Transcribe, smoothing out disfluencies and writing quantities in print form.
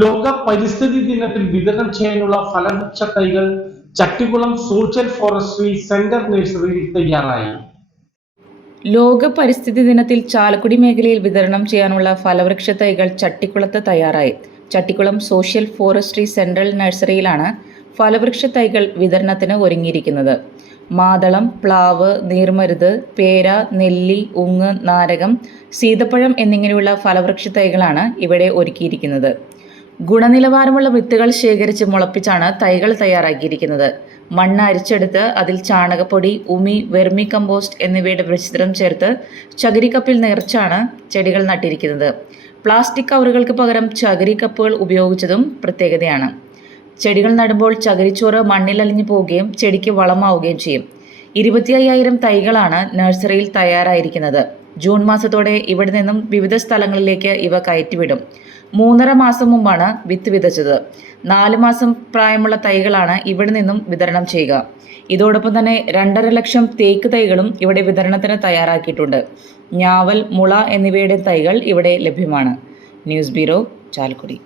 ലോക പരിസ്ഥിതി ദിനത്തിൽ വിതരണം ചെയ്യാനുള്ള ഫലവൃക്ഷ തൈകൾ ചട്ടിക്കുളം സോഷ്യൽ ഫോറസ്ട്രി സെന്റർ നഴ്സറിയിൽ തയ്യാറായി. ലോക പരിസ്ഥിതി ദിനത്തിൽ ചാലക്കുടി മേഖലയിൽ വിതരണം ചെയ്യാനുള്ള ഫലവൃക്ഷ തൈകൾ ചട്ടിക്കുളത്ത് തയ്യാറായി. ചട്ടിക്കുളം സോഷ്യൽ ഫോറസ്ട്രി സെൻട്രൽ നഴ്സറിയിലാണ് ഫലവൃക്ഷ തൈകൾ വിതരണത്തിന് ഒരുങ്ങിയിരിക്കുന്നത്. മാതളം, പ്ലാവ്, നീർമരുത്, പേര, നെല്ലി, ഉങ്ങ്, നാരകം, സീതപ്പഴം എന്നിങ്ങനെയുള്ള ഫലവൃക്ഷ തൈകളാണ് ഇവിടെ ഒരുക്കിയിരിക്കുന്നത്. ഗുണനിലവാരമുള്ള വിത്തുകൾ ശേഖരിച്ച് മുളപ്പിച്ചാണ് തൈകൾ തയ്യാറാക്കിയിരിക്കുന്നത്. മണ്ണ് അരിച്ചെടുത്ത് അതിൽ ചാണകപ്പൊടി, ഉമി, വെർമി കമ്പോസ്റ്റ് എന്നിവയുടെ മിശ്രിതം ചേർത്ത് ചകിരിക്കപ്പിൽ നിറച്ചാണ് ചെടികൾ നട്ടിരിക്കുന്നത്. പ്ലാസ്റ്റിക് കവറുകൾക്ക് പകരം ചകിരി കപ്പുകൾ ഉപയോഗിച്ചതും പ്രത്യേകതയാണ്. ചെടികൾ നടുമ്പോൾ ചകിരിച്ചോറ് മണ്ണിലലിഞ്ഞു പോവുകയും ചെടിക്ക് വളമാവുകയും ചെയ്യും. 25,000 തൈകളാണ് നഴ്സറിയിൽ തയ്യാറായിരിക്കുന്നത്. ജൂൺ മാസത്തോടെ ഇവിടെ നിന്നും വിവിധ സ്ഥലങ്ങളിലേക്ക് ഇവ കയറ്റിവിടും. 3.5 മാസം മുമ്പാണ് വിത്ത് വിതച്ചത്. 4 മാസം പ്രായമുള്ള തൈകളാണ് ഇവിടെ നിന്നും വിതരണം ചെയ്യുക. ഇതോടൊപ്പം തന്നെ 2.5 ലക്ഷം തേക്ക് തൈകളും ഇവിടെ വിതരണത്തിന് തയ്യാറാക്കിയിട്ടുണ്ട്. ഞാവൽ, മുള എന്നിവയുടെ തൈകൾ ഇവിടെ ലഭ്യമാണ്. News bureau, Chalakudy.